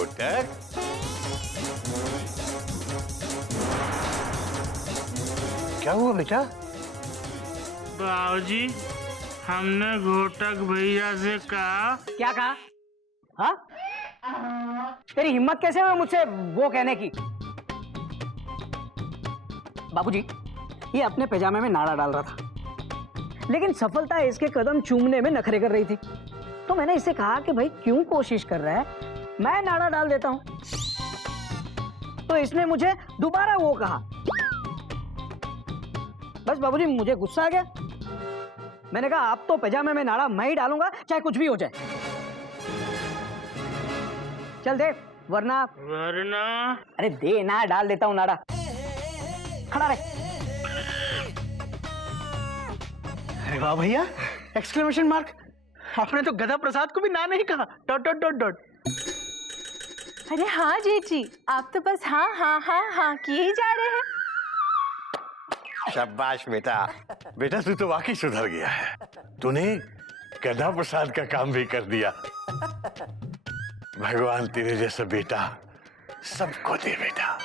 घोटक। क्या हुआ बेटा? बाबूजी, हमने घोटक भैया से कहा। क्या कहा? हाँ, तेरी हिम्मत कैसे हुई मुझसे वो कहने की? बाबूजी, ये अपने पैजामे में नाड़ा डाल रहा था, लेकिन सफलता इसके कदम चूमने में नखरे कर रही थी। तो मैंने इसे कहा कि भाई क्यों कोशिश कर रहा है, मैं नाड़ा डाल देता हूं। तो इसने मुझे दोबारा वो कहा। बस बाबूजी, मुझे गुस्सा आ गया। मैंने कहा अब तो पैजामे में नाड़ा मैं ही डालूंगा, चाहे कुछ भी हो जाए। चल दे, वरना अरे दे ना, डाल देता हूं नाड़ा। खड़ा रहे। अरे वाह भैया, एक्सक्लेमेशन मार्क। आपने तो गधा प्रसाद को भी ना नहीं कहा। Dot dot dot dot. अरे हाँ जेठ जी, आप तो बस हाँ हाँ हाँ हाँ किए ही जा रहे हैं। शाबाश बेटा, बेटा तू तो वाकई सुधर गया है। तूने गधा प्रसाद का काम भी कर दिया। भगवान तेरे जैसा बेटा सबको दे बेटा।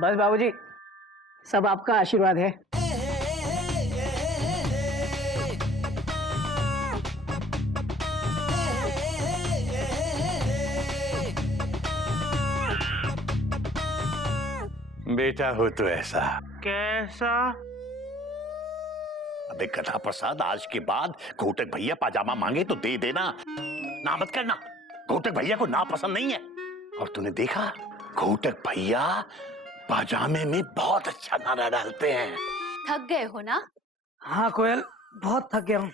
बस बाबूजी, सब आपका आशीर्वाद है। बेटा हो तो ऐसा। कैसा? अबे गधा प्रसाद, आज के बाद घोटक भैया पाजामा मांगे तो दे देना, ना मत करना। घोटक भैया को ना पसंद नहीं है। और तूने देखा, घोटक भैया पाजामे में बहुत अच्छा नाड़ा डालते हैं। थक गए हो ना? हाँ कोयल, बहुत थक गया हूँ।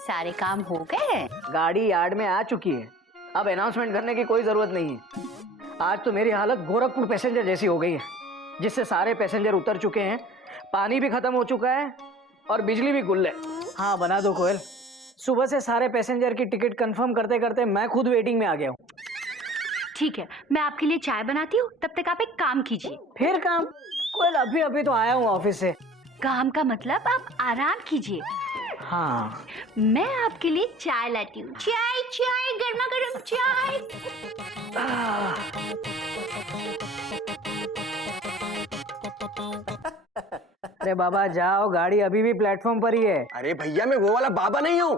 सारे काम हो गए? गाड़ी यार्ड में आ चुकी है, अब अनाउंसमेंट करने की कोई जरूरत नहीं है। आज तो मेरी हालत गोरखपुर पैसेंजर जैसी हो गई है, जिससे सारे पैसेंजर उतर चुके हैं, पानी भी खत्म हो चुका है और बिजली भी गुल है। हाँ बना दो कोयल। सुबह से सारे पैसेंजर की टिकट कंफर्म करते करते मैं खुद वेटिंग में आ गया हूँ। ठीक है, मैं आपके लिए चाय बनाती हूँ, तब तक आप एक काम कीजिए। फिर काम? कोयल अभी अभी तो आया हूँ ऑफिस से। काम का मतलब आप आराम कीजिए। हाँ, मैं आपके लिए चाय लाती हूँ। चाय चाय, गर्मा गर्म चाय। अरे बाबा जाओ, गाड़ी अभी भी प्लेटफॉर्म पर ही है। अरे भैया, मैं वो वाला बाबा नहीं हूँ,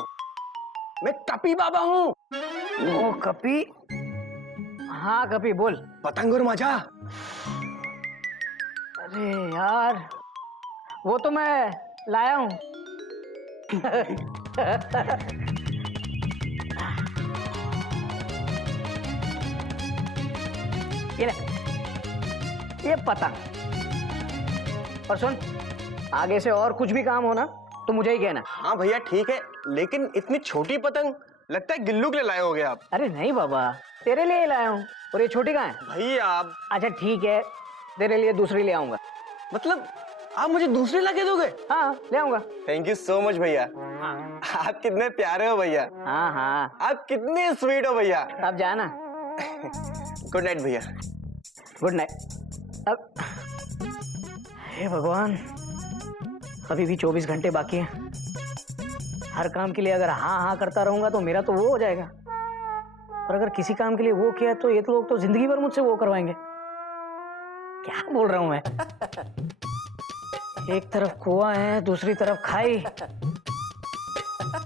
मैं कपी बाबा हूँ। ओ कपी? हाँ कपी, बोल। पतंग और मजा। अरे यार, वो तो मैं लाया हूँ। ये ले, ये पतंग। और सुन, आगे से और कुछ भी काम हो ना तो मुझे ही कहना। हाँ भैया ठीक है, लेकिन इतनी छोटी पतंग, लगता है गिल्लू के लिए लाए होगे आप। अरे नहीं बाबा, तेरे लिए ही लाया हूँ। और ये छोटी कहाँ है? भैया आप, अच्छा ठीक है, तेरे लिए दूसरी ले आऊंगा। मतलब आप मुझे दूसरी लाके दोगे? हाँ ले आऊंगा। थैंक यू सो मच भैया। आप कितने प्यारे हो भैया। हाँ हाँ, आप कितने स्वीट हो भैया। अब जाना। गुड नाइट भैया। Good night. अब हे भगवान, अभी भी 24 घंटे बाकी हैं। हर काम के लिए अगर हाँ हाँ करता रहूंगा तो मेरा तो वो हो जाएगा, और अगर किसी काम के लिए वो किया तो ये लोग तो जिंदगी भर मुझसे वो करवाएंगे। क्या बोल रहा हूं मैं? एक तरफ कुआं है, दूसरी तरफ खाई।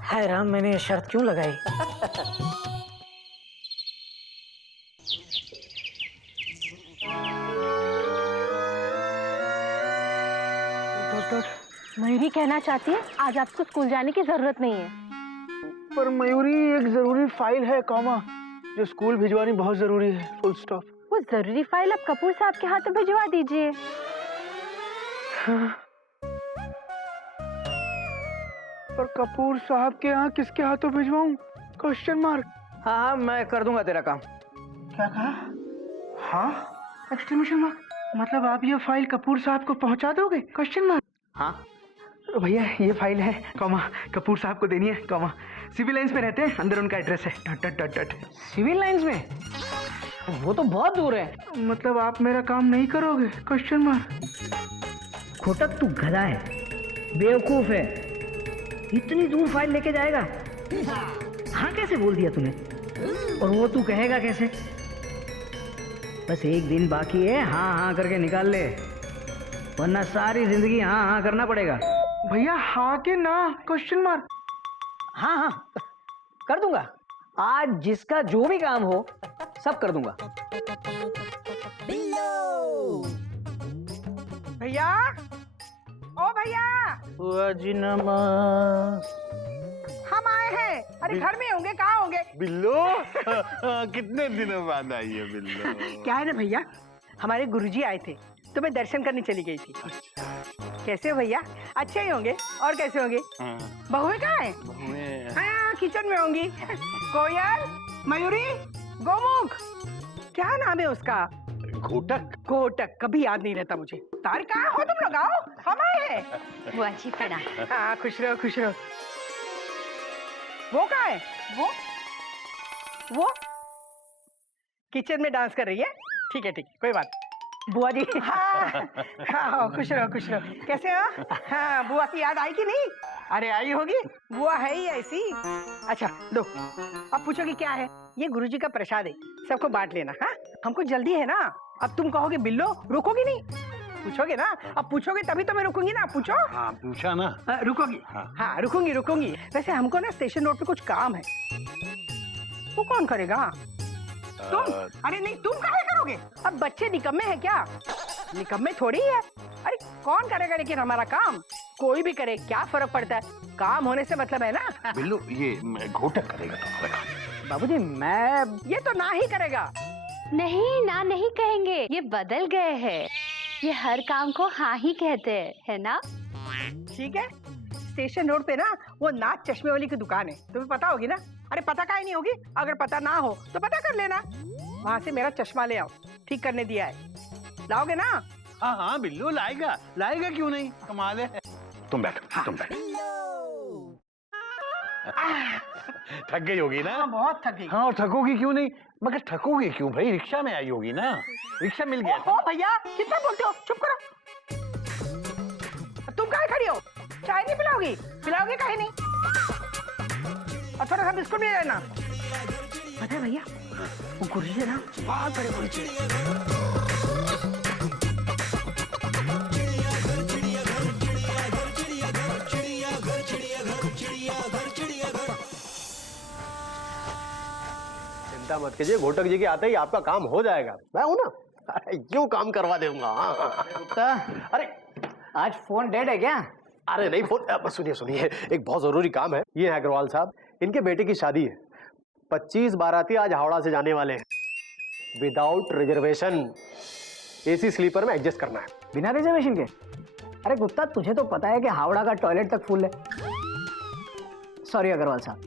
हाय राम, मैंने ये शर्त क्यों लगाई? मयूरी कहना चाहती है आज आपको स्कूल जाने की जरूरत नहीं है। पर मयूरी, एक जरूरी फाइल है कॉमा, जो स्कूल भिजवानी बहुत जरूरी है। Full stop. वो जरूरी फाइल आप कपूर साहब के हाथों भिजवा दीजिए। पर कपूर साहब के यहाँ किसके हाथों भिजवाऊं? Question mark. हाँ हाँ, मैं कर दूंगा तेरा काम। क्या कहा? हाँ? Exclamation mark. मतलब आप ये फाइल कपूर साहब को पहुंचा दोगे? Question mark. हाँ तो भैया ये फाइल है कॉमा, कपूर साहब को देनी है कॉमा, सिविल लाइंस पे रहते हैं, अंदर उनका एड्रेस है। डट डट डट डट। सिविल लाइंस में? वो तो बहुत दूर है। मतलब आप मेरा काम नहीं करोगे? Question mark. घोटक तू गधा है, बेवकूफ है, इतनी दूर फाइल लेके जाएगा? हाँ कैसे बोल दिया तूने? और वो तू कहेगा कैसे? बस एक दिन बाकी है, हाँ हाँ करके निकाल ले, वरना सारी जिंदगी हाँ हाँ करना पड़ेगा। भैया हाँ के ना क्वेश्चन मार्क। हाँ हाँ कर दूंगा, आज जिसका जो भी काम हो सब कर दूंगा। भैया, ओ भैया, बुआ जी नमस्ते। हम आए हैं। अरे घर में होंगे, कहाँ होंगे? बिल्लो कितने दिनों बाद आई है बिल्लो? क्या है ना भैया, हमारे गुरुजी आए थे तो मैं दर्शन करने चली गई थी। कैसे हो भैया? अच्छे ही होंगे, और कैसे होंगे? बहुएं कहाँ है? हाँ किचन में होंगी। कोयल, मयूरी, गोमुख, क्या नाम है उसका? घोटक। घोटक, कभी याद नहीं रहता मुझे। तार कहाँ हो तुम लोग? आओ, हम आए हैं। बुआ जी प्रणाम। हाँ खुश रहो खुश रहो। वो कहाँ है? वो किचन में डांस कर रही है। ठीक है कोई बात। बुआ जी हाँ हाँ खुश रहो खुश रहो। कैसे हो? हाँ बुआ की याद आई कि नहीं? अरे आई होगी, बुआ है ही ऐसी। अच्छा लो, अब पूछोगे क्या है? ये गुरुजी का प्रसाद है, सबको बांट लेना। हाँ हमको जल्दी है ना। अब तुम कहोगे बिल्लो रुकोगी नहीं? पूछोगे ना, अब पूछोगे तभी तो मैं रुकूंगी ना। पूछो। हाँ पूछा ना। रुकोगी? हाँ रुकूंगी। वैसे हमको ना स्टेशन रोड पे कुछ काम है। वो कौन करेगा? तुम? अरे नहीं, तुम काहे करोगे? अब बच्चे निकम्मे हैं क्या? निकम्मे थोड़ी है। अरे कौन करेगा लेकिन हमारा काम? कोई भी करे, क्या फर्क पड़ता है? काम होने से मतलब है ना। बिल्लो ये घोटक करेगा तुम्हारा काम। बाबूजी मैं ये तो ना ही करेगा। नहीं ना नहीं कहेंगे, ये बदल गए हैं। ये हर काम को हाँ ही कहते हैं, है ना? ठीक है, स्टेशन रोड पे ना वो नाच चश्मे वाली की दुकान है, तुम्हें पता होगी ना? अरे पता काहे नहीं होगी? अगर पता ना हो तो पता कर लेना। वहाँ से मेरा चश्मा ले आओ, ठीक करने दिया है। लाओगे ना? हाँ बिल्लो लाएगा क्यों नहीं, कमाल है। तुम बैठो तुम बैठो। थक गई होगी ना? हाँ बहुत थक गई। हाँ और थकोगी क्यों नहीं? मगर थकोगी क्यों भाई? रिक्शा में आई होगी ना, रिक्शा मिल गया। ओ भैया कितना बोलते हो, चुप करो। तुम काहे खड़ी हो? चाय नहीं पिलाओगी? पिलाओगे काहे नहीं? और थोड़ा सा बिस्कुट भी लेना। पता है भैया, वो गुरुजी है ना, बहुत बड़े गुरुजी। चिंता मत कीजिए, घोटक जी के आते ही आपका काम हो जाएगा। मैं हूं ना, यूं काम करवा दूंगा। अरे आज फोन डेड है क्या? अरे नहीं फोन, सुनिए एक बहुत जरूरी काम है। ये है अग्रवाल साहब, इनके बेटे की शादी है। 25 बाराती आज हावड़ा से जाने वाले हैं, विदाउट रिजर्वेशन। एसी स्लीपर में एडजस्ट करना है। बिना रिजर्वेशन के? अरे गुप्ता तुझे तो पता है कि हावड़ा का टॉयलेट तक फुल है। सॉरी अग्रवाल साहब,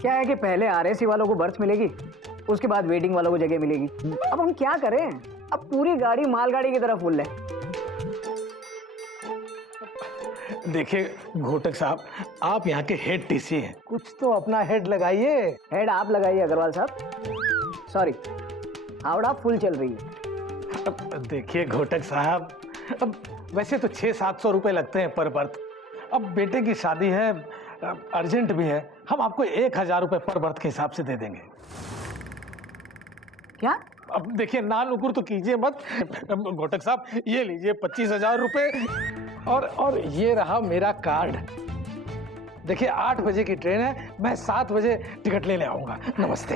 क्या है कि पहले आरएसी वालों को बर्थ मिलेगी, उसके बाद वेटिंग वालों को जगह मिलेगी। अब हम क्या करें? अब पूरी गाड़ी मालगाड़ी की तरह फुल है। देखिए घोटक साहब, आप यहाँ के हेड टीसी हैं, कुछ तो अपना हेड लगाइए। हेड आप लगाइए अग्रवाल साहब। सॉरी, हावड़ा फुल चल रही है। अब देखिए घोटक साहब, अब वैसे तो 600-700 रुपए लगते हैं पर बर्थ। अब बेटे की शादी है, अर्जेंट भी है, हम आपको 1000 रुपए पर बर्थ के हिसाब से दे देंगे। क्या? अब देखिए ना नुकुर तो कीजिए मत। घोटक साहब ये लीजिए 25,000 रुपए, और ये रहा मेरा कार्ड। देखिए 8 बजे की ट्रेन है, मैं 7 बजे टिकट ले आऊंगा। नमस्ते।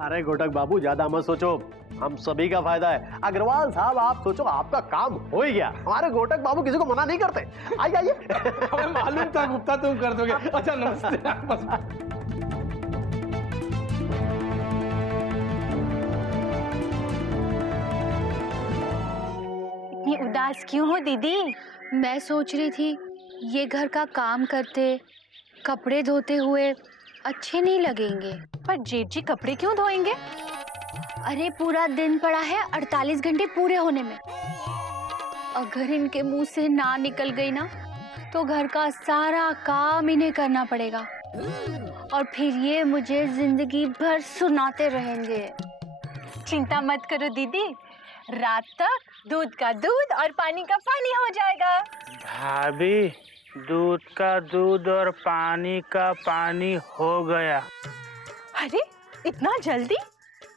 अरे घोटक बाबू ज्यादा मत सोचो, हम सभी का फायदा है। अग्रवाल साहब आप सोचो, आपका काम हो ही गया। हमारे घोटक बाबू किसी को मना नहीं करते। आइए हमें मालूम था गुप्ता तुम कर दोगे। अच्छा नमस्ते। बस इतनी उदास क्यों हो दीदी? मैं सोच रही थी ये घर का काम करते, कपड़े धोते हुए अच्छे नहीं लगेंगे। पर जेठ जी कपड़े क्यों धोएंगे? अरे पूरा दिन पड़ा है 48 घंटे पूरे होने में। अगर इनके मुंह से ना निकल गई ना तो घर का सारा काम इन्हें करना पड़ेगा, और फिर ये मुझे जिंदगी भर सुनाते रहेंगे। चिंता मत करो दीदी, रात तक दूध का दूध और पानी का पानी हो जाएगा। भाभी दूध का दूध और पानी का पानी हो गया। अरे इतना जल्दी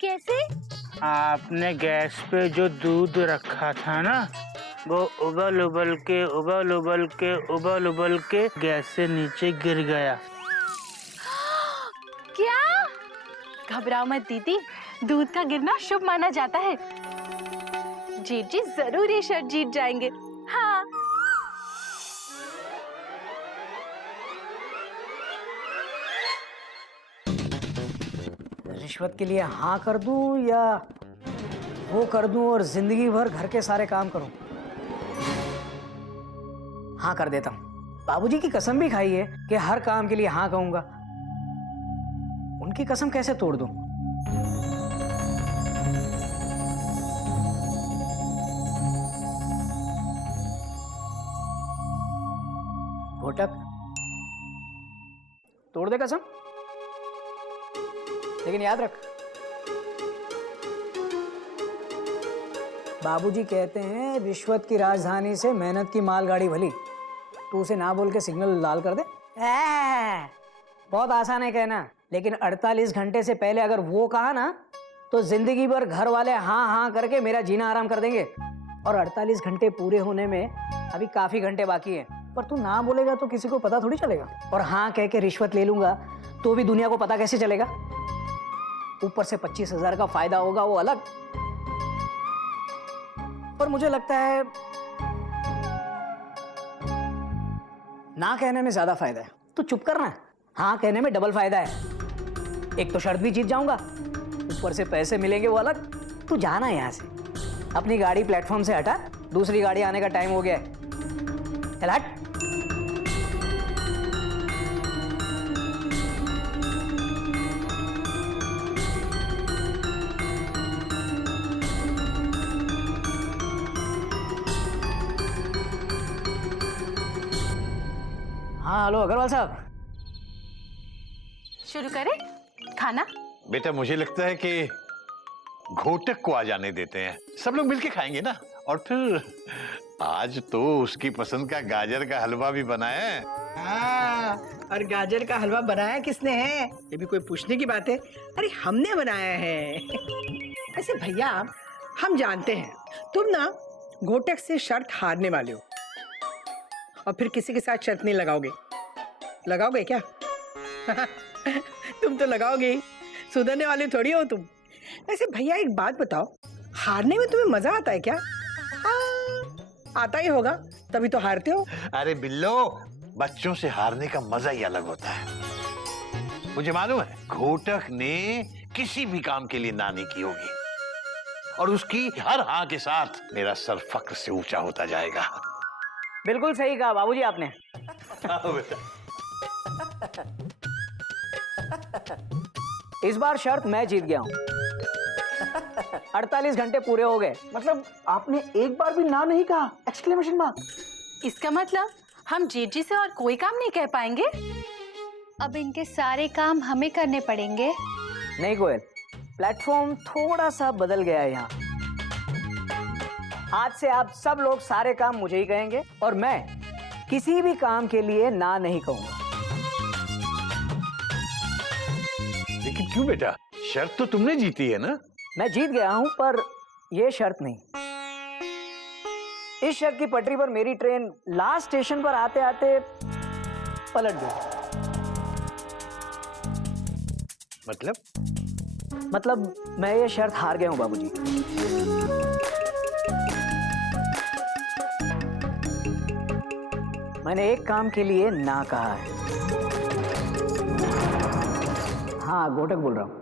कैसे? आपने गैस पे जो दूध रखा था ना, वो उबल उबल के गैस से नीचे गिर गया। क्या? घबराओ मत दीदी, दूध का गिरना शुभ माना जाता है। जीत जी जरूर ये शर्त जीत जाएंगे। हाँ। रिश्वत के लिए हाँ कर दूं या वो कर दूं और जिंदगी भर घर के सारे काम करूं? हाँ कर देता हूं। बाबूजी की कसम भी खाई है कि हर काम के लिए हाँ कहूंगा। उनकी कसम कैसे तोड़ दूं? घोटक, तोड़ दे कसम, लेकिन याद रख, बाबूजी कहते हैं रिश्वत की राजधानी से मेहनत की मालगाड़ी भली। तू उसे ना बोल के सिग्नल लाल कर दे। बहुत आसान है कहना, लेकिन 48 घंटे से पहले अगर वो कहा ना तो जिंदगी भर घर वाले हाँ हाँ करके मेरा जीना आराम कर देंगे। और 48 घंटे पूरे होने में अभी काफी घंटे बाकी हैं। पर तू ना बोलेगा तो किसी को पता थोड़ी चलेगा। और हाँ कह के रिश्वत ले लूंगा तो भी दुनिया को पता कैसे चलेगा? ऊपर से 25,000 का फायदा होगा, वो अलग। पर मुझे लगता है ना कहने में ज्यादा फायदा है। तू चुप करना, हाँ कहने में डबल फायदा है। एक तो शर्त भी जीत जाऊंगा, ऊपर से पैसे मिलेंगे, वो अलग। तू जाना यहां से, अपनी गाड़ी प्लेटफॉर्म से हटा, दूसरी गाड़ी आने का टाइम हो गया है। चल हट। हाँ हेलो अग्रवाल साहब। शुरू करें खाना? बेटा मुझे लगता है कि घोटक को आ जाने देते हैं, सब लोग मिलके खाएंगे ना। और फिर आज तो उसकी पसंद का गाजर का हलवा भी बनाया है। हाँ, और गाजर का हलवा बनाया किसने है ये भी कोई पूछने की बात है? अरे हमने बनाया है। ऐसे भैया हम जानते हैं तुम ना घोटक से शर्त हारने वाले हो और फिर किसी के साथ शर्त नहीं लगाओगे। लगाओगे क्या? तुम तो लगाओगे ही, सुधरने वाले थोड़ी हो तुम। ऐसे भैया एक बात बताओ, हारने में तुम्हें मजा आता है क्या? आता ही होगा, तभी तो हारते हो। अरे बिल्लो, बच्चों से हारने का मजा ही अलग होता है। मुझे मालूम है घोटक ने किसी भी काम के लिए ना नहीं की होगी, और उसकी हर हाँ के साथ मेरा सर फक्र से ऊंचा होता जाएगा। बिल्कुल सही कहा बाबूजी आपने। इस बार शर्त मैं जीत गया हूं। 48 घंटे पूरे हो गए। मतलब आपने एक बार भी ना नहीं कहा? Exclamation mark. इसका मतलब हम जीत जी से और कोई काम नहीं कह पाएंगे? अब इनके सारे काम हमें करने पड़ेंगे। नहीं कोयल, प्लेटफॉर्म थोड़ा सा बदल गया है यहाँ। आज से आप सब लोग सारे काम मुझे ही कहेंगे और मैं किसी भी काम के लिए ना नहीं कहूंगा। लेकिन क्यों बेटा, शर्त तो तुमने जीती है ना? मैं जीत गया हूं, पर यह शर्त नहीं। इस शर्त की पटरी पर मेरी ट्रेन लास्ट स्टेशन पर आते आते पलट गई। मतलब मैं ये शर्त हार गया हूं बाबूजी। मैंने एक काम के लिए ना कहा है। हाँ घोटक बोल रहा हूं।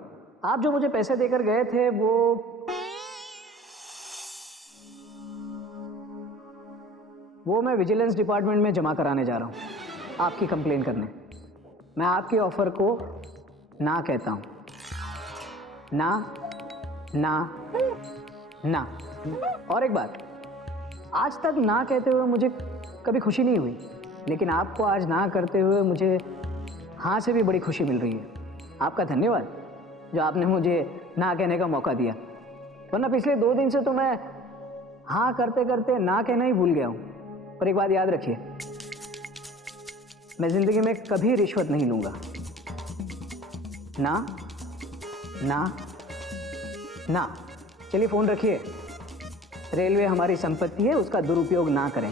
आप जो मुझे पैसे देकर गए थे वो मैं विजिलेंस डिपार्टमेंट में जमा कराने जा रहा हूं, आपकी कंप्लेन करने। मैं आपके ऑफर को ना कहता हूं। ना ना ना। और एक बात, आज तक ना कहते हुए मुझे कभी खुशी नहीं हुई, लेकिन आपको आज ना करते हुए मुझे हाँ से भी बड़ी खुशी मिल रही है। आपका धन्यवाद जो आपने मुझे ना कहने का मौका दिया, वरना पिछले 2 दिन से तो मैं हाँ करते करते ना कहना ही भूल गया हूँ। पर एक बात याद रखिए, मैं जिंदगी में कभी रिश्वत नहीं लूंगा। ना ना ना। चलिए फोन रखिए। रेलवे हमारी संपत्ति है, उसका दुरुपयोग ना करें।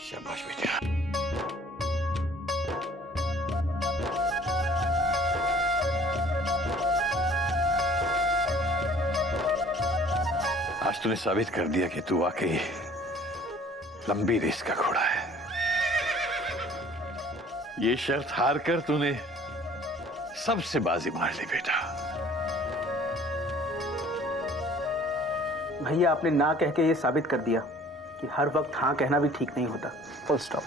शाबाश बेटा। आज तूने साबित कर दिया कि तू वाकई लंबी रेस का घोड़ा है। ये शर्त हार कर तूने सबसे बाजी मार ली बेटा। भैया आपने ना कह के ये साबित कर दिया कि हर वक्त हाँ कहना भी ठीक नहीं होता। Full stop.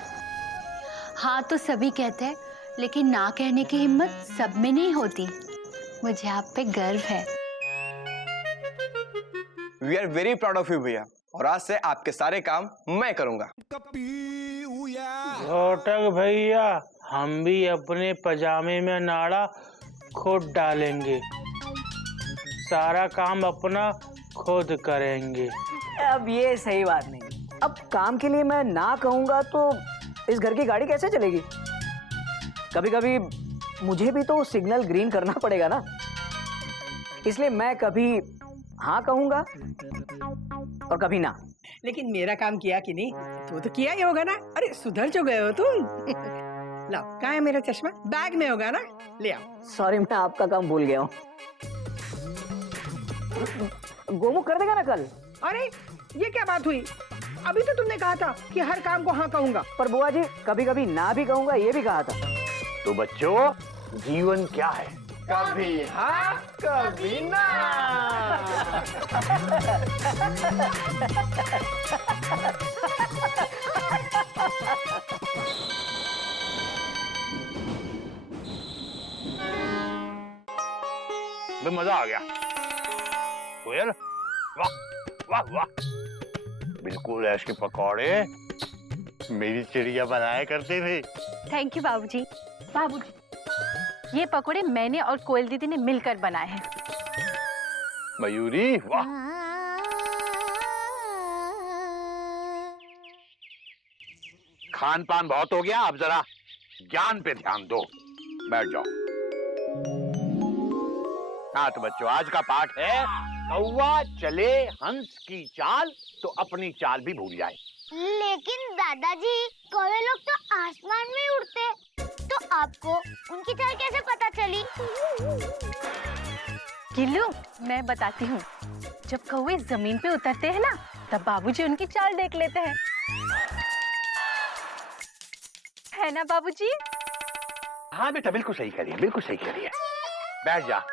हाँ तो सभी कहते हैं, लेकिन ना कहने की हिम्मत सब में नहीं होती। मुझे आप पे गर्व है। We are very proud of you भैया, और आज से आपके सारे काम मैं करूंगा। घोटक भैया, हम भी अपने पजामे में नाड़ा खुद डालेंगे, सारा काम अपना खुद करेंगे। अब ये सही बात नहीं। अब काम के लिए मैं ना कहूंगा तो इस घर की गाड़ी कैसे चलेगी? कभी कभी मुझे भी तो सिग्नल ग्रीन करना पड़ेगा ना। इसलिए मैं कभी हाँ कहूंगा और कभी ना। लेकिन मेरा काम किया कि नहीं? तो किया ही होगा ना। अरे सुधर जो गए हो तुम। लाओ, कहाँ है मेरा चश्मा? बैग में होगा ना, ले आओ। सॉरी, मैं आपका काम भूल गया हूँ। गोमुख कर देगा ना कल? अरे ये क्या बात हुई? अभी तो तुमने कहा था कि हर काम को हाँ कहूंगा। पर बुआ जी, कभी कभी ना भी कहूंगा, ये भी कहा था। तो बच्चों, जीवन क्या है? कभी हाँ कभी ना। मजा आ गया। कोयल, वाह वाह वाह, बिल्कुल ऐश के पकौड़े मेरी चिड़िया बनाया करते थे। थैंक यू बाबूजी। बाबूजी, ये पकोड़े मैंने और कोयल दीदी ने मिलकर बनाए हैं। मयूरी, वाह। खान पान बहुत हो गया, अब जरा ज्ञान पे ध्यान दो। बैठ जाओ। हाँ तो बच्चों, आज का पाठ है कौवा चले हंस की चाल तो अपनी चाल भी भूल जाए। लेकिन दादाजी, कौवे लोग तो आसमान में उड़ते, तो आपको उनकी चाल कैसे पता चली? गिल्लू, मैं बताती हूँ। जब कौवे जमीन पे उतरते हैं ना, तब बाबूजी उनकी चाल देख लेते हैं, है ना बाबूजी? हाँ बेटा, बिल्कुल सही करिए, बिल्कुल सही करिए। बैठ जा।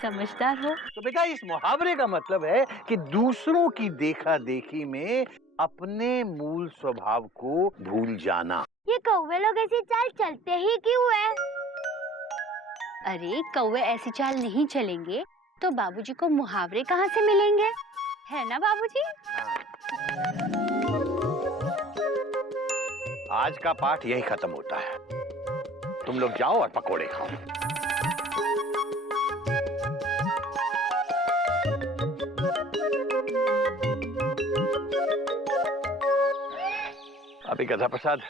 समझदार हो। तो बेटा, इस मुहावरे का मतलब है कि दूसरों की देखा देखी में अपने मूल स्वभाव को भूल जाना। ये कौवे लोग ऐसी चाल चलते ही क्यों है? अरे कौवे ऐसी चाल नहीं चलेंगे तो बाबूजी को मुहावरे कहाँ से मिलेंगे, है ना बाबूजी? आज का पाठ यही खत्म होता है। तुम लोग जाओ और पकोड़े खाओ। अभी गधा प्रसाद,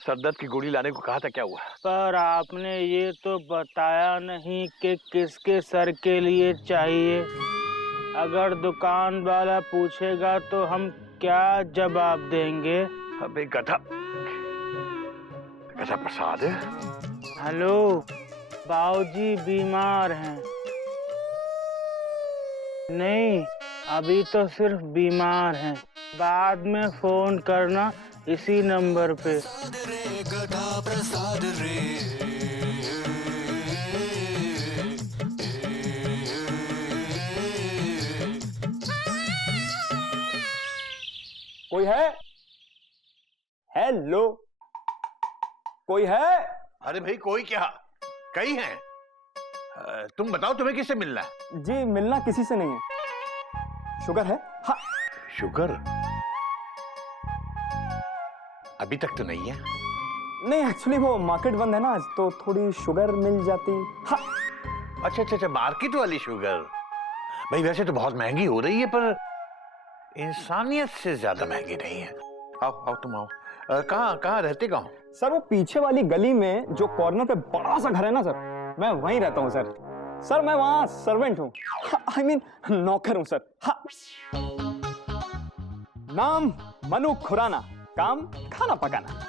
सरदर्द की गोली लाने को कहा था, क्या हुआ? पर आपने ये तो बताया नहीं कि किसके सर के लिए चाहिए। अगर दुकान वाला पूछेगा तो हम क्या जवाब देंगे? अबे गधा प्रसाद। हेलो, बाबूजी बीमार हैं। नहीं, अभी तो सिर्फ बीमार हैं। बाद में फोन करना इसी नंबर पे। गधा प्रसाद रे। कोई है? हेलो, कोई है? अरे भाई, कोई क्या, कई हैं। तुम बताओ, तुम्हें किससे मिलना है? जी, मिलना किसी से नहीं है। शुगर है? हाँ। शुगर? अभी तक तो नहीं है। नहीं, एक्चुअली वो मार्केट बंद है ना आज, तो थोड़ी शुगर मिल जाती। हाँ। अच्छा अच्छा अच्छा, मार्केट वाली शुगर। भाई वैसे तो बहुत महंगी हो रही है, पर इंसानियत से ज्यादा महंगी नहीं है। आओ आओ तुम आओ। कहाँ कहाँ रहते कहाँ? सर वो पीछे वाली गली में जो कॉर्नर पे बड़ा सा घर है ना सर, मैं वहीं रहता हूँ सर। सर मैं वहाँ सर्वेंट हूँ, आई मीन नौकर हूँ सर। हाँ। नाम मनु खुराना, काम खाना पकाना।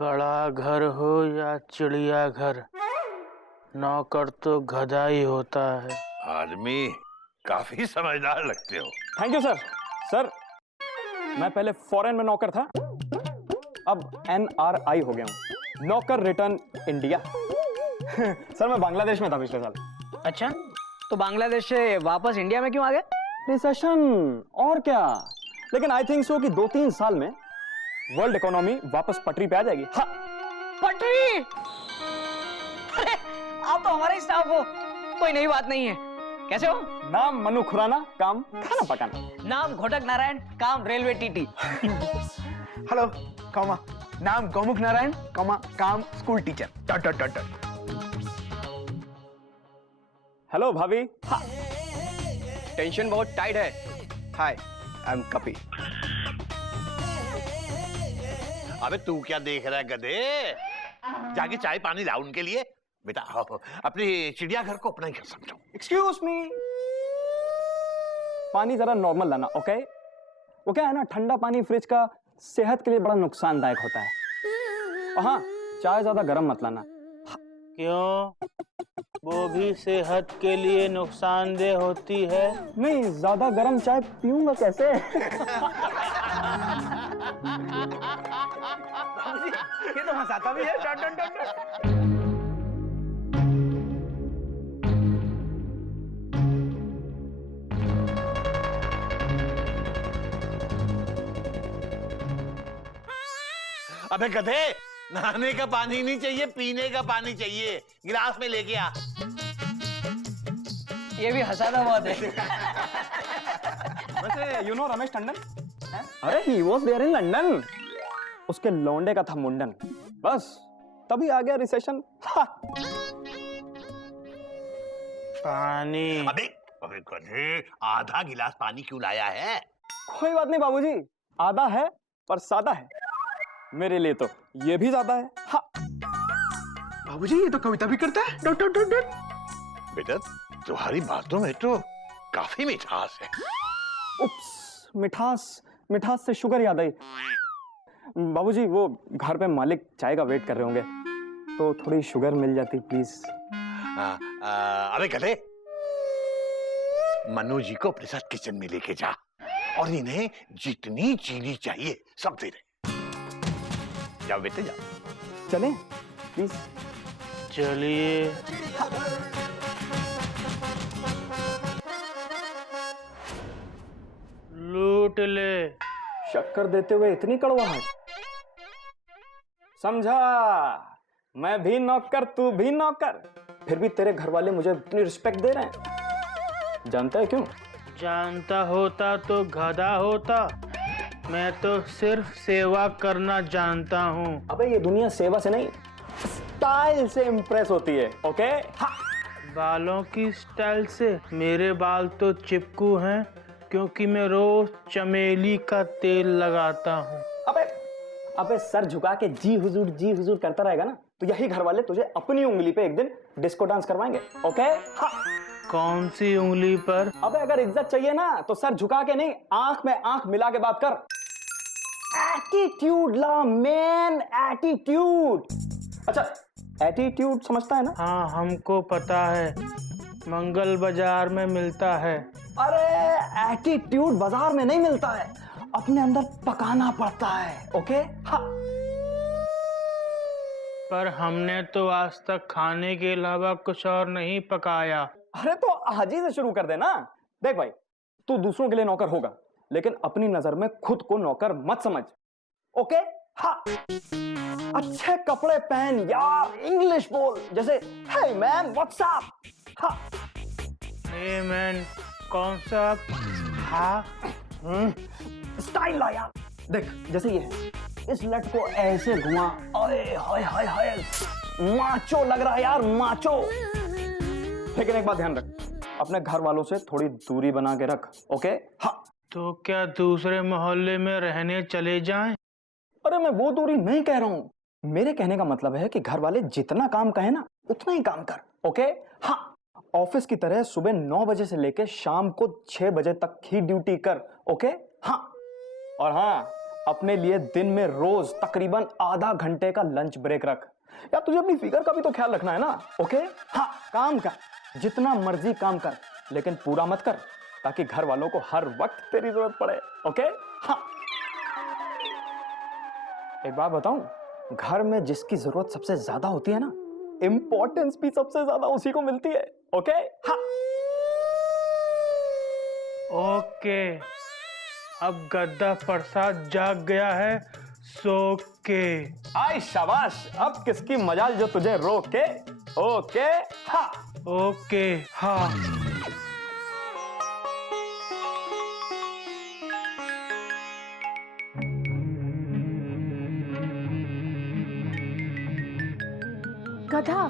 बड़ा घर हो या चिड़िया घर, नौकर तो गधा ही होता है। आदमी काफी समझदार लगते हो। Thank you sir. सर मैं पहले फॉरेन में नौकर था, अब NRI हो गया हूँ, नौकर रिटर्न इंडिया। सर मैं बांग्लादेश में था पिछले साल। अच्छा, तो बांग्लादेश से वापस इंडिया में क्यों आ गए? रिसेशन और क्या, लेकिन आई थिंक सो कि 2-3 साल में वर्ल्ड इकोनॉमी वापस पटरी पे आ जाएगी। हाँ। पटरी? अरे आप तो हमारे स्टाफ हो, कोई नई बात नहीं है। कैसे हो? नाम मनु खुराना, काम खाना पकाना। नाम घोटक नारायण, काम रेलवे टीटी। हेलो कौमा, नाम गौमुख नारायण, कौमा काम school teacher. Dot dot dot dot. Hello भाभी। हाँ। टेंशन बहुत टाइट है। हाय आई एम कपी। अबे तू क्या देख रहा है गधे? जाके चाय पानी ला उनके लिए। बेटा अपने चिड़ियाघर को अपना ही घर समझो। एक्सक्यूज मी, पानी जरा नॉर्मल लाना, ओके? वो क्या है ना, ठंडा पानी फ्रिज का सेहत के लिए बड़ा नुकसानदायक होता है। और हाँ, चाय ज्यादा गर्म मत लाना। क्यों? वो भी सेहत के लिए नुकसानदेह होती है। नहीं, ज्यादा गर्म चाय पीऊंगा कैसे? ये तो हंसाता भी है। Dot dot dot dot. अबे गधे, नहाने का पानी नहीं चाहिए, पीने का पानी चाहिए। गिलास में लेके आ। ये भी हंसाता बहुत है। वैसे यू नो रमेश टंडन? अरे he was there in London. उसके लौंडे का था मुंडन, बस तभी आ गया रिसेशन। पानी। अबे अबे गधे, आधा गिलास पानी क्यों लाया है? कोई बात नहीं बाबूजी, आधा है पर सादा है। मेरे लिए तो ये भी ज्यादा है। हाँ। बाबूजी ये तो कविता भी करता है। Dot dot dot dot. बेटा तुम्हारी बातों में तो काफी मिठास है। उप्स, मिठास मिठास से शुगर याद आई। बाबूजी वो घर पे मालिक चाय का वेट कर रहे होंगे, तो थोड़ी शुगर मिल जाती प्लीज। अबे गधे, मनु जी को अपने साथ किचन में लेके जा और इन्हें जितनी चीनी चाहिए सब दे दे। जाओ बेटे जाओ। चलें प्लीज? चलिए। लूट ले। शक्कर देते हुए इतनी कड़वाहट? समझा, मैं भी नौकर तू भी नौकर, फिर भी तेरे घर वाले मुझे इतनी रिस्पेक्ट दे रहे हैं। जानता है क्यों? जानता होता तो गधा होता। मैं तो सिर्फ सेवा करना जानता हूँ। अबे ये दुनिया सेवा से नहीं, स्टाइल से इम्प्रेस होती है, ओके? हाँ। बालों की स्टाइल से? मेरे बाल तो चिपकू हैं, क्योंकि मैं रोज चमेली का तेल लगाता हूँ। अबे सर झुका के जी हुजूर करता रहेगा ना, तो यही घर वाले तुझे अपनी उंगली पे एक दिन डिस्को डांस करवाएंगे, ओके? हाँ। कौन सी उंगली पर? अबे अगर इज्जत चाहिए ना तो सर झुका के नहीं, आंख में आंख मिला के बात कर। एटीट्यूड ला मैन, एटीट्यूड। अच्छा, एटीट्यूड समझता है ना? हाँ हमको पता है, मंगल बाजार में मिलता है। अरे एटीट्यूड बाजार में नहीं मिलता है, अपने अंदर पकाना पड़ता है, ओके? हाँ। पर हमने तो आज तक खाने के अलावा कुछ और नहीं पकाया। अरे तो आज ही से शुरू कर देना। देख भाई, तू दूसरों के लिए नौकर होगा, लेकिन अपनी नजर में खुद को नौकर मत समझ, ओके? हाँ। अच्छे कपड़े पहन यार, इंग्लिश बोल, जैसे हे मैन व्हाट्स अप। हाँ। हे मैन कौन सा? हाँ। स्टाइल ला यार। देख जैसे ये है, इस लट को ऐसे घुमा, ओए हाय हाय हाय, माचो लग रहा है यार, माचो। लेकिन एक बात ध्यान रख, अपने घर वालों से थोड़ी दूरी बना के रख, ओके? हाँ। तो क्या दूसरे मोहल्ले में रहने चले जाएं? अरे मैं वो दूरी नहीं कह रहा हूँ, मेरे कहने का मतलब है कि घर वाले जितना काम कहे ना उतना ही काम कर, ओके? हाँ। ऑफिस की तरह सुबह 9 बजे से लेके शाम को 6 बजे तक ही ड्यूटी कर, ओके? हाँ। और हाँ, अपने लिए दिन में रोज तकरीबन आधा घंटे का लंच ब्रेक रख। यार तुझे अपनी फिगर का भी तो ख्याल रखना है ना, ओके? हाँ, काम कर, जितना मर्जी काम कर, लेकिन पूरा मत कर, ताकि घर वालों को हर वक्त तेरी जरूरत पड़े, ओके? हाँ। एक बात बताऊं, घर में जिसकी जरूरत सबसे ज्यादा होती है ना, इंपॉर्टेंस भी सबसे ज्यादा उसी को मिलती है, ओके? हाँ। ओके, अब गद्दा प्रसाद जाग गया है, सो के। आई शाबाश, अब किसकी मजाल जो तुझे रोके, ओके? हाँ। ओके, हाँ। गधा,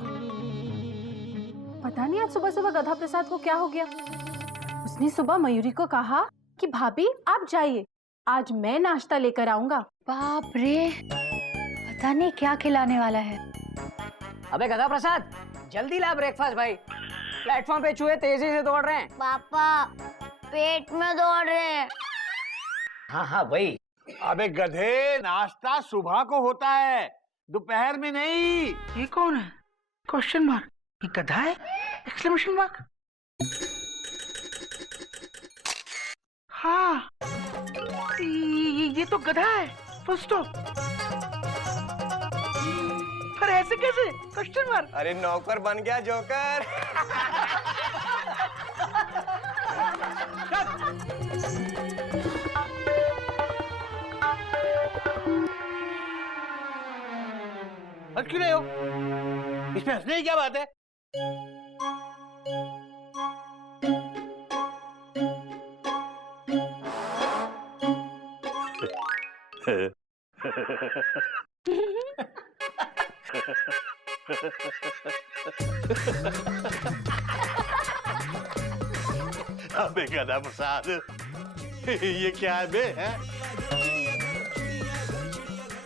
पता नहीं आज सुबह सुबह गधा प्रसाद को क्या हो गया। उसने सुबह मयूरी को कहा कि भाभी आप जाइए, आज मैं नाश्ता लेकर आऊंगा। बाप रे, पता नहीं क्या खिलाने वाला है। अबे गधा प्रसाद, जल्दी ला ब्रेकफास्ट भाई, प्लेटफॉर्म पे चूहे तेजी से दौड़ रहे हैं। पापा पेट में दौड़ रहे हैं। हाँ हाँ वही। अबे गधे, नाश्ता सुबह को होता है, दोपहर में नहीं। ये कौन है? Question mark. ये गधा है? Exclamation mark. हाँ, ये तो गधा है, फुल स्टॉप। पर ऐसे कैसे? Question mark. अरे नौकर बन गया जोकर। हंस क्यों रहे हो? इसमें हंसने की क्या बात है? अबे गधा प्रसाद, ये क्या है बे? है?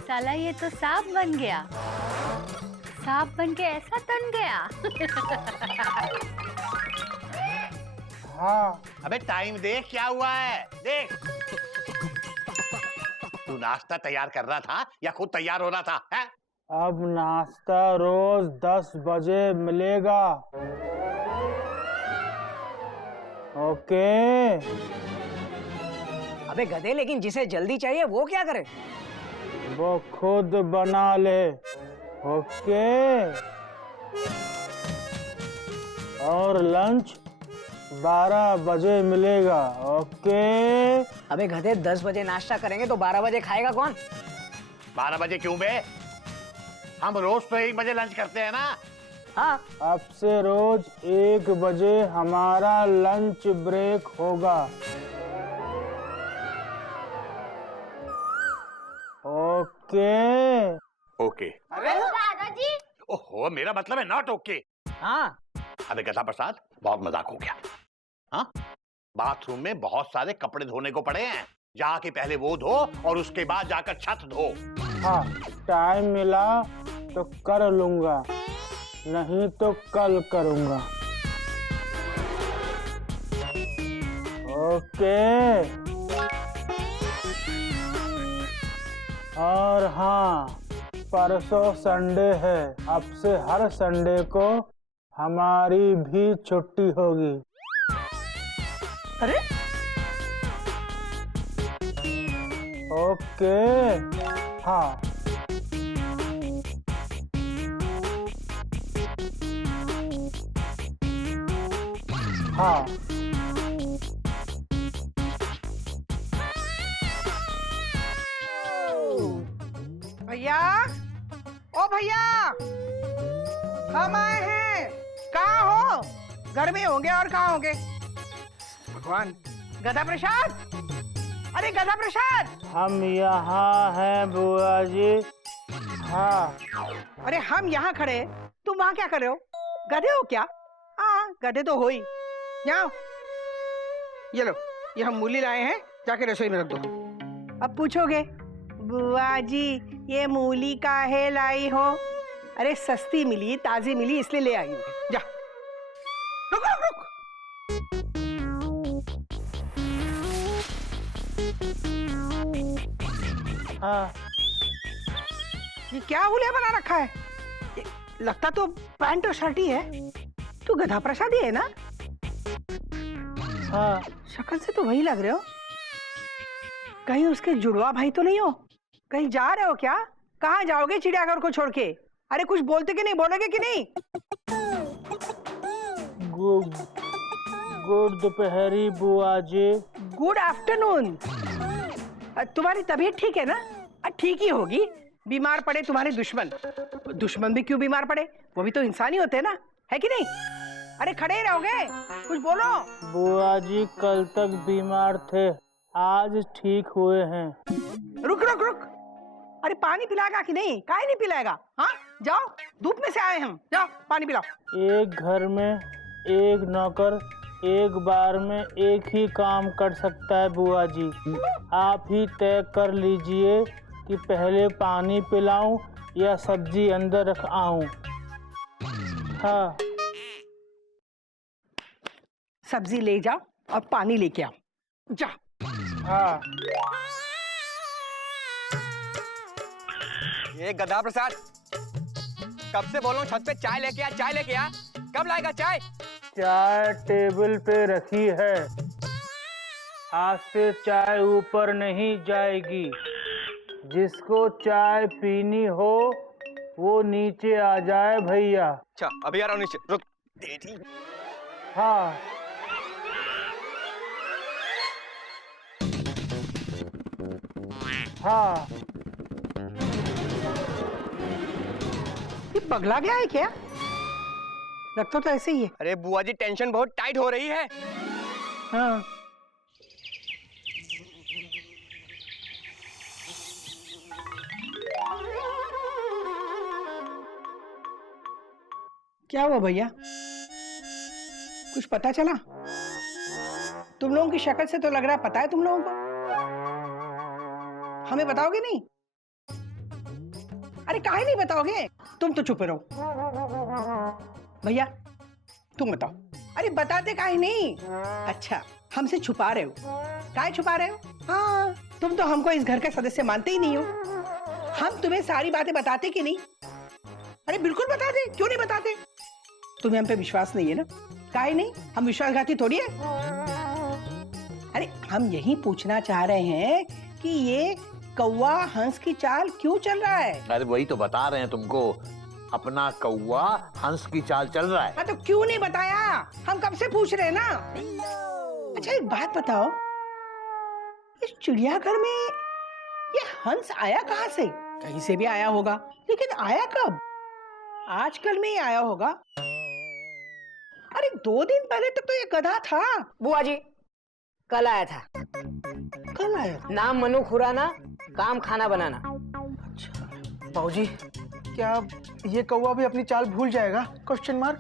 साला ये तो सांप बन गया, सांप बन के ऐसा तन गया। हाँ। अबे टाइम देख क्या हुआ है, देख। तू नाश्ता तैयार कर रहा था या खुद तैयार हो रहा था? है? अब नाश्ता रोज 10 बजे मिलेगा, ओके? अबे गधे, लेकिन जिसे जल्दी चाहिए वो क्या करे? वो खुद बना ले, ओके? और लंच 12 बजे मिलेगा, ओके? अबे गधे, 10 बजे नाश्ता करेंगे तो 12 बजे खाएगा कौन? 12 बजे क्यों बे? हम रोज तो 1 बजे लंच करते हैं ना। हाँ, अब से रोज 1 बजे हमारा लंच ब्रेक होगा, ओके? ओके। अरे दादाजी, ओहो, मेरा मतलब है नॉट ओके। हाँ। अबे गधा प्रसाद, बहुत मजाक हो गया। हाँ, बाथरूम में बहुत सारे कपड़े धोने को पड़े हैं, जाके पहले वो धो और उसके बाद जाकर छत धो। हाँ, टाइम मिला तो कर लूंगा, नहीं तो कल करूंगा, ओके? और हाँ, परसों संडे है, अब से हर संडे को हमारी भी छुट्टी होगी। अरे ओके? हाँ। हाँ। भैया, ओ भैया, हम आए हैं। कहाँ हो? घर में होंगे और कहाँ होंगे? भगवान, गधा प्रसाद, अरे गधा प्रसाद, हम यहाँ हैं बुआ जी। हाँ। अरे हम यहाँ खड़े हैं, तुम वहाँ क्या कर रहे हो? गधे हो क्या? हाँ गधे तो हो ही। यहाँ ये लो, ये हम मूली लाए हैं, जाके रसोई में रख दो। अब पूछोगे बुआ जी ये मूली काहे लाई हो? अरे सस्ती मिली, ताजी मिली, इसलिए ले आई हूँ। जा। रुक रुक रुक। हाँ। ये क्या हुलिया बना रखा है? ये लगता तो पैंट और शर्ट ही है। तू गधा प्रसाद ही है ना? हाँ। शक्ल से तो वही लग रहे हो। कहीं उसके जुड़वा भाई तो नहीं हो? कहीं जा रहे हो क्या? कहाँ जाओगे चिड़ियाघर को छोड़ के? अरे कुछ बोलते कि नहीं, बोलोगे कि नहीं? गुड दोपहरी बुआ जी। Good afternoon. तुम्हारी तबीयत ठीक है ना? ठीक ही होगी। बीमार पड़े तुम्हारे दुश्मन। दुश्मन भी क्यों बीमार पड़े? वो भी तो इंसान ही होते हैं ना, है कि नहीं? अरे खड़े ही रहोगे, कुछ बोलो। बुआ जी कल तक बीमार थे, आज ठीक हुए हैं। रुक रुक रुक। अरे पानी पिलाएगा कि नहीं? काहे नहीं पिलाएगा? हाँ जाओ, धूप में से आए हम, जाओ पानी पिलाओ। एक घर में एक नौकर एक बार में एक ही काम कर सकता है बुआ जी। आप ही तय कर लीजिए कि पहले पानी पिलाऊं या सब्जी अंदर रख आऊं। हाँ। सब्जी ले जाओ और पानी लेके आओ, जा। हाँ। ये गधा प्रसाद, कब से बोलो छत पे चाय लेके आ, चाय लेके आ। कब लाएगा चाय? चाय टेबल पे रखी है, आज से चाय ऊपर नहीं जाएगी। जिसको चाय पीनी हो वो नीचे आ जाए भैया। अच्छा अभी आ रहा हूँ नीचे, रुक। हाँ। हाँ। ये पगला गया है क्या? लगता तो ऐसे ही है। अरे बुआ जी टेंशन बहुत टाइट हो रही है। हाँ। क्या हुआ भैया? कुछ पता चला? तुम लोगों की शक्ल से तो लग रहा है पता है तुम लोगों को। हमें बताओगे नहीं? अरे काहे नहीं बताओगे? तुम तो चुप रहो। भैया तुम बताओ। अरे बताते काहे नहीं? अच्छा हमसे छुपा रहे हो। काहे छुपा रहे हो? हाँ तुम तो हमको इस घर के सदस्य मानते ही नहीं हो। हम तुम्हें सारी बातें बताते कि नहीं? अरे बिल्कुल बताते, क्यों नहीं बताते? तुम्हें हम पे विश्वास नहीं है ना? काहे नहीं? हम विश्वासघाती थोड़ी है। अरे हम यही पूछना चाह रहे हैं कि ये कौवा हंस की चाल क्यों चल रहा है? अरे वही तो बता रहे हैं तुमको, अपना कौवा हंस की चाल चल रहा है। हाँ तो क्यों नहीं बताया? हम कब से पूछ रहे हैं ना। अच्छा एक बात बताओ, इस चिड़ियाघर में ये हंस आया कहाँ से? कहीं से भी आया होगा, लेकिन आया कब? आजकल में ही आया होगा। अरे 2 दिन पहले तक तो ये गधा था। बुआ जी कल आया था। कल आया? नाम मनु खुराना, काम खाना बनाना। बाबूजी क्या ये कौवा भी अपनी चाल भूल जाएगा? Question mark.